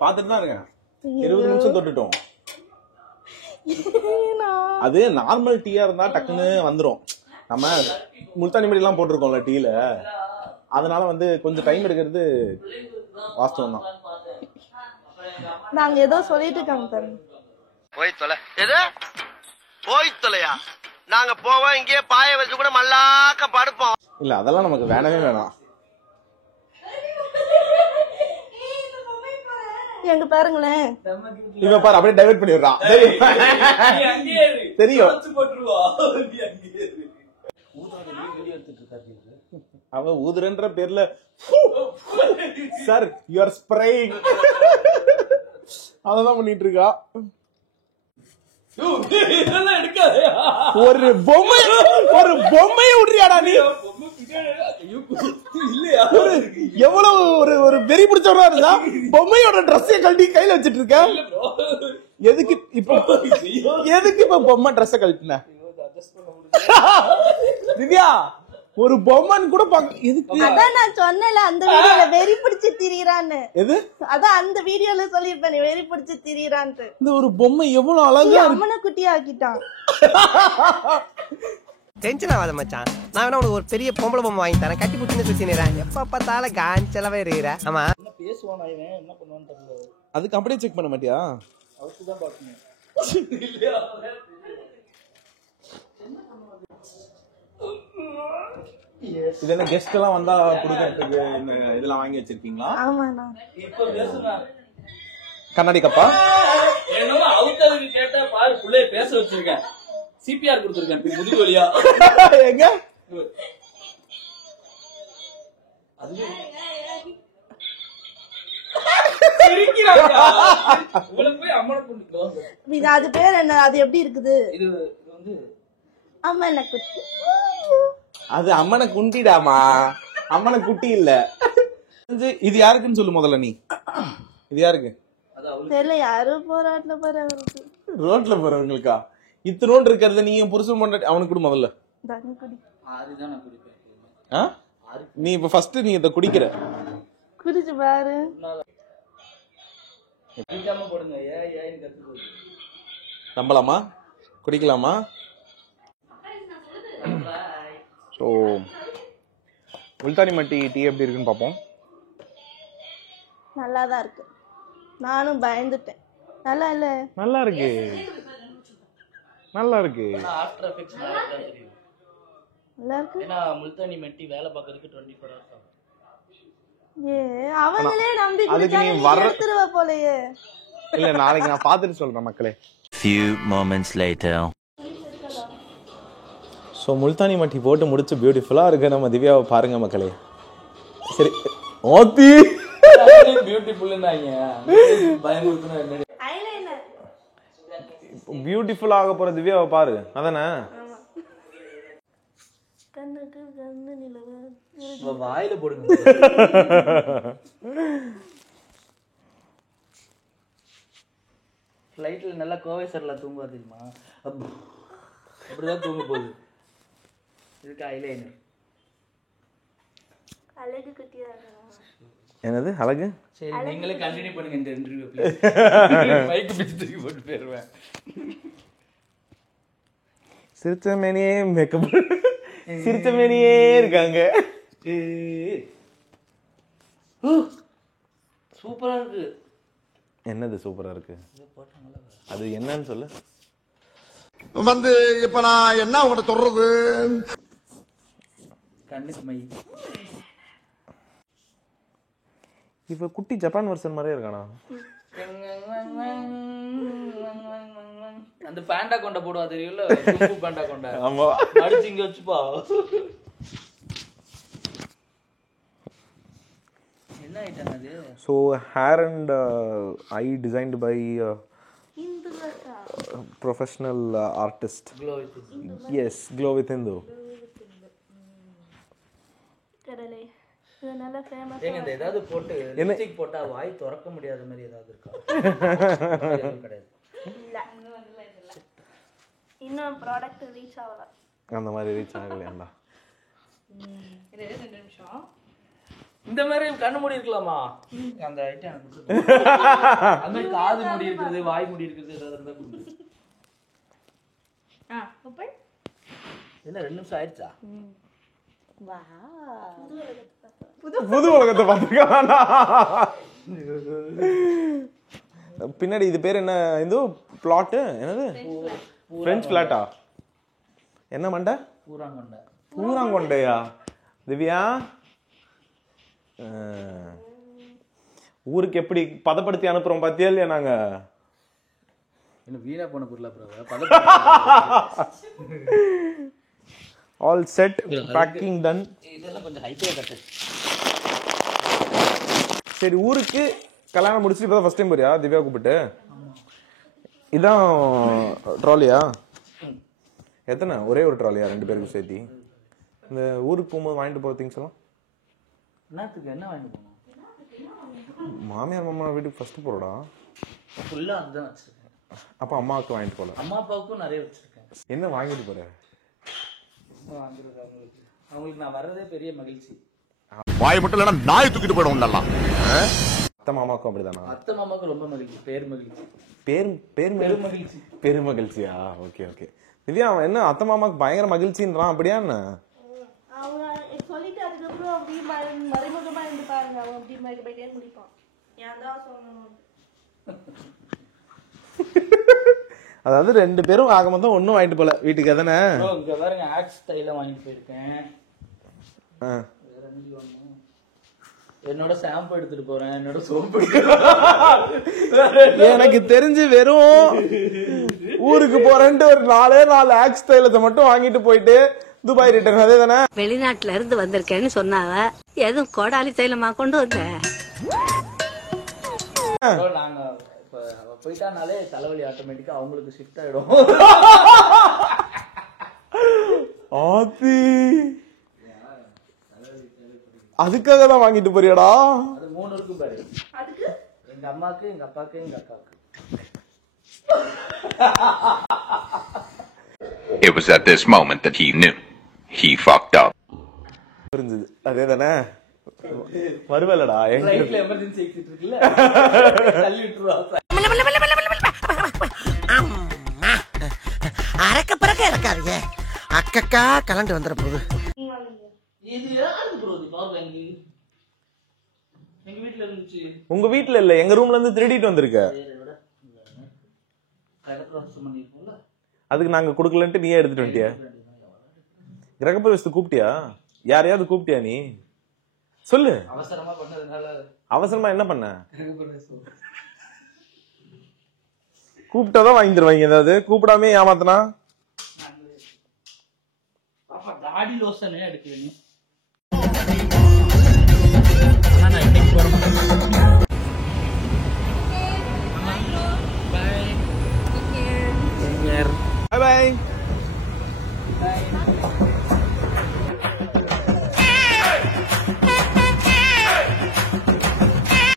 பாத்துட்டு தான் இருக்கேன். 20 நிமிஷம் தொட்டுட்டோம். அது நார்மல் டீயா இருந்தா டக்குன்னு வந்துரும். நம்ம முல்தானி மடி எல்லாம் போட்டிருக்கோம்ல டீல, அதனால வந்து கொஞ்சம் டைம் எடுக்கிறது வாஸ்தவம் தான். நாங்க ஏதோ சொல்லிட்டு இருக்காங்க பாருங்க. போய் தொலை. எது போய் தொலையா? நாங்க போவோம், இங்கே பாய வச்சு கூட மல்லாக்க படுப்போம். இல்ல அதெல்லாம் நமக்கு வேணவே வேணாம். எங்க பாருங்களேன், இவன் பாரு அப்படியே டைவர்ட் பண்ணிடுறான். தெரியும் அவன் ஊதுறன்ற பேர்ல சார் யூ ஆர் ஸ்ப்ரேயிங் அததான் பண்ணிட்டு இருக்கா. ஒரு பொம்மையை விடுறியாடா நீ? எவ்வளவு ஒரு வெறி பிடிச்சவனா இருந்தா பொம்மையோட ட்ரெஸ்ஸை கழட்டி கையில வச்சிட்டு இருக்க. எதுக்கு இப்ப பொம்மை ட்ரெஸ்ஸை கழட்டின? திவ்யா ஒரு பொம்மைன்னு கூட அதான் நான் சொன்னல அந்த வீடியோல வெறி பிடிச்சு திரியறான்னு. எது? அதான் அந்த வீடியோல சொல்லிருப்பேன் வெறி பிடிச்சு திரியறான்னு. இந்த ஒரு பொம்மை எவ்வளவு அழகா அம்மனை குட்டி ஆக்கிட்டான். டென்ஷன் ஆகாத மச்சான், நான் வேணா உனக்கு ஒரு பெரிய பொம்பளை பொம்மை வாங்கி தரேன், கட்டி பிடிச்சின்னு சுத்தினேன். எப்ப பார்த்தாலும் காஞ்சலவே இருக்கிற. ஆமா பேசுவான் இவன், என்ன பண்ணுவான்னு தெரியல. அதுக்கு அப்படியே செக் பண்ண மாட்டியா? அவர்தான் பாக்கணும். இதெல்லாம் கெஸ்ட் எல்லாம் வந்தா குடுக்கறதுக்கு இதெல்லாம் வாங்கி வச்சிருக்கீங்களா? ஆமாண்ணா. இப்ப பேசுனா கண்ணாடி கப்பா என்னவோ அவுட்டருக்கு கேட்டா பாரு புள்ளைய பேச வச்சிருக்கேன். சிபிஆர் கொடுத்திருக்கேன் முதுகு வலியா. எங்க அது அது பேர் என்ன? அது எப்படி இருக்குது? இது வந்து அம்மனை குட்டி. அது அம்மனை குண்டிடாமா, அம்மனை குட்டி இல்ல. இது யாருக்குன்னு சொல்லு முதல்ல. நீ இது யாருக்கு தெரியல, யாரும் போராட்ல போறவருக்கு. ரோட்ல போறவங்களுக்கா? இத்தனோண்டு இருக்கிறத நீ புருஷன் பண்ண அவனுக்கு கூட முதல்ல. ஆறுதான் நான் குடிப்பேன். நீ இப்ப ஃபர்ஸ்ட் நீ இத குடிக்கிற, குடிச்சு பாரு. குடிக்காம போடுங்க. ஏன்னு கத்து போகுது. நம்பலாமா? குடிக்கலாமா? ஸோ முல்தானி மட்டி டீ எப்படி இருக்குன்னு பார்ப்போம். நல்லாதான் இருக்கு. நானும் பயந்துட்டேன். நல்லா இல்ல? நல்லா இருக்கு, நல்லா இருக்கு. ஆஃப்டர் எஃபெக்ட்ஸ் நல்லா தெரியும். நல்லா இருக்கு. ஏன்னா முல்தானி மெட்டி வேலை பார்க்கறதுக்கு 24 hours ஆகும். அவங்களே நம்பி அதுக்கு நீ எடுத்துருவ போலயே. இல்ல நாளைக்கு நான் பார்த்துட்டு சொல்றேன் மக்களே. Few moments later. So Multani மட்டி போட்டு முடிச்சு பியூட்டிஃபுல்லா இருக்கு. நம்ம திவ்யாவை பாருங்க மக்களே. சரி ஓத்தி பியூட்டிஃபுல்னாங்க பயமுறுத்துனா என்ன? ஐலைனர் பியூட்டிஃபுல் ஆக போற திவ்யாவை பாரு. அதானே கண்ணுக்கு கண்ணு நிலவு. வாயில போடுங்க. ஃப்ளைட்ல நல்லா கோவை சர்ல தூங்குவா தெரியுமா? அப்படிதான் தூங்க போகுது. இதுக்கு ஐலைனர். அழகு குட்டியா இருக்கா? என்னது அழகு? சரி நீங்களே கண்டினியூ பண்ணுங்க இந்த இன்டர்வியூ ப்ளீஸ். மைக் பிடிச்சு தூக்கி போட்டு போயிருவேன். சிரிச்ச மேனியே மேக்கப் சிரிச்ச மேனியே இருக்காங்க. சூப்பரா இருக்கு. என்னது சூப்பரா இருக்கு? அது என்னன்னு சொல்லு. வந்து இப்ப நான் என்ன உங்கள்கிட்ட சொல்றது? கண்ணுக்கு மை. இப்ப குட்டி ஜப்பான் வெர்ஷன் மாதிரியே இருக்கானா? அந்த பாண்டா கொண்ட போடுவா தெரியும்ல, பாண்டா கொண்ட. ஆமா அடிச்சு இங்க வச்சுப்பா. என்ன ஐட்டம் அது? So hair and eye designed by professional artist. Glow with Hindu. Yes, Glow with Hindu. கடலை இது நல்ல ஃபேமஸ். ஏங்க இந்த ஏதாவது போட்டு லிப்ஸ்டிக் போட்டா வாய் திறக்க முடியாத மாதிரி ஏதாவது இருக்கா? கிடையாது. இன்னும் ப்ராடக்ட் ரீச் ஆகல. அந்த மாதிரி ரீச் ஆகலையாண்டா. இது 2 நிமிஷம். இந்த மாதிரி கண்ணு மூடி இருக்கலாமா? அந்த ஐட்டம் எனக்கு அந்த மாதிரி காது மூடி இருக்குது, வாய் மூடி இருக்குது, ஏதாவது இருந்தா கொடுங்க. ஓபன். என்ன 2 நிமிஷம் ஆயிடுச்சா? வா. புது உலகத்தை பார்த்துருக்கானா? பின்னாடி இது பேர் என்ன? இது பிளாட்டு என்னது? ஃப்ரெஞ்ச் பிளாட்டா? என்ன மண்டை? பூராங்கொண்டை. பூராங்கொண்டையா? திவ்யா ஊருக்கு எப்படி பதப்படுத்தி அனுப்புறோம் பாத்தியா இல்லையா? நாங்க இன்னும் வீணா போன பொருளா bro? All set, packing done. இதெல்லாம் கொஞ்சம் ஹைப்பே கட்டு. சரி, ஊருக்கு கல்யாணம் முடிச்சுட்டு இப்பதான் ஃபர்ஸ்ட் டைம் போறியா திவ்யா கூப்பிட்டு? இதான் ட்ராலியா? எத்தனை? ஒரே ஒரு ட்ராலியா 2 பேருக்கு சேர்த்தி? இந்த ஊருக்கு போகும்போது வாங்கிட்டு போற திங்ஸ் எல்லாம் என்னத்துக்கு? என்ன வாங்கிட்டு போகணும்? மாமியார் மாமா வீட்டுக்கு ஃபர்ஸ்ட் போறடா. ஃபுல்லா அதுதான் வச்சிருக்கேன். அப்ப அம்மாவுக்கு வாங்கிட்டு போல. அம்மா அப்பாவுக்கும் நிறைய வச்சிருக்கேன். என்ன வாங்கிட்டு போற? அவங்களுக்கு நான் வர்றதே பெரிய மகிழ்ச்சி. வாய் மட்டும் இல்லைன்னா நாய் தூக்கிட்டு போயிடும். நல்லா அத்தை மாமாவுக்கும் அப்படிதானா? அத்தை மாமாவுக்கு ரொம்ப மகிழ்ச்சி, பேர் மகிழ்ச்சி. பெருமகிழ்ச்சி. பெருமகிழ்ச்சியா? Okay okay. திவ்யா அவன் என்ன அத்தை மாமாவுக்கு பயங்கர மகிழ்ச்சின்றான், அப்படியா என்ன? அவங்க சொல்லிட்டு அதுக்கப்புறம் அப்படியே மறைமுகமா இருந்து பாருங்க. அவன் அப்படி பைட்டே முடிப்பான். ஏன் தான் சொல்லணும்? அதாவது 2 பேரும் ஆக மொத்தம் ஒன்னும் வாங்கிட்டு போல வீட்டுக்கு, அதானே? இங்க பாருங்க, ஆக்ஸ் ஸ்டைல வாங்கிட்டு போயிருக்கேன். என்னோட ஷாம்பு எடுத்துட்டு போறேன், என்னோட சோப்பு. எனக்கு தெரிஞ்சு வெறும் ஊருக்கு போறேன்ட்டு ஒரு 4 ஆக்ஸ் தைலத்தை மட்டும் வாங்கிட்டு போயிட்டு துபாய் ரிட்டர்ன், அதே தானே? வெளிநாட்டுல இருந்து வந்திருக்கேன்னு சொன்னாவ, எதுவும் கோடாலி தைலமா கொண்டு வந்த? நாங்க போயிட்டானாலே தலைவலி ஆட்டோமேட்டிக்கா அவங்களுக்கு ஷிஃப்ட் ஆயிடும். ஆத்தி, அதுக்காக தான் வாங்கிட்டு போறியாடா? அது 3 இருக்கும் பாரு. அதுக்கு எங்க அம்மாக்கு, எங்க அப்பாக்கு, எங்க அக்காவுக்கு. It was at this moment that he knew he fucked up. புரிஞ்சது, அதே தானே? வருவேலடா ரைட்ல எமர்ஜென்சி எக்ஸிட் இருக்குல்ல, தள்ளி விட்டுருவா. அரக்க பறக்க இருக்காருங்க. அக்கக்கா கலண்டு வந்துற போகுது. இது யாருக்கு ப்ரோ? இது பவர் பேங்க் எங்க வீட்ல இருந்துச்சு. உங்க வீட்ல இல்ல, எங்க ரூம்ல இருந்து திருடிட்டு வந்திருக்க. அதுக்கு நாங்க குடுக்கலன்ட்டு நீயே எடுத்துட்டு வந்துட்டியா? கிரகப்பிரவேசத்துக்கு கூப்பிட்டியா? யாரையாவது கூப்பிட்டியா நீ? சொல்லு. அவசரமா பண்ணதுனால. அவசரமா என்ன பண்ண? கூப்பிட்டாதான் வாங்கி தருவாங்க. ஏதாவது கூப்பிடாமே ஏமாத்தனா? பாப்பா தாடி லோஷனே எடுக்கணும். Bye bye.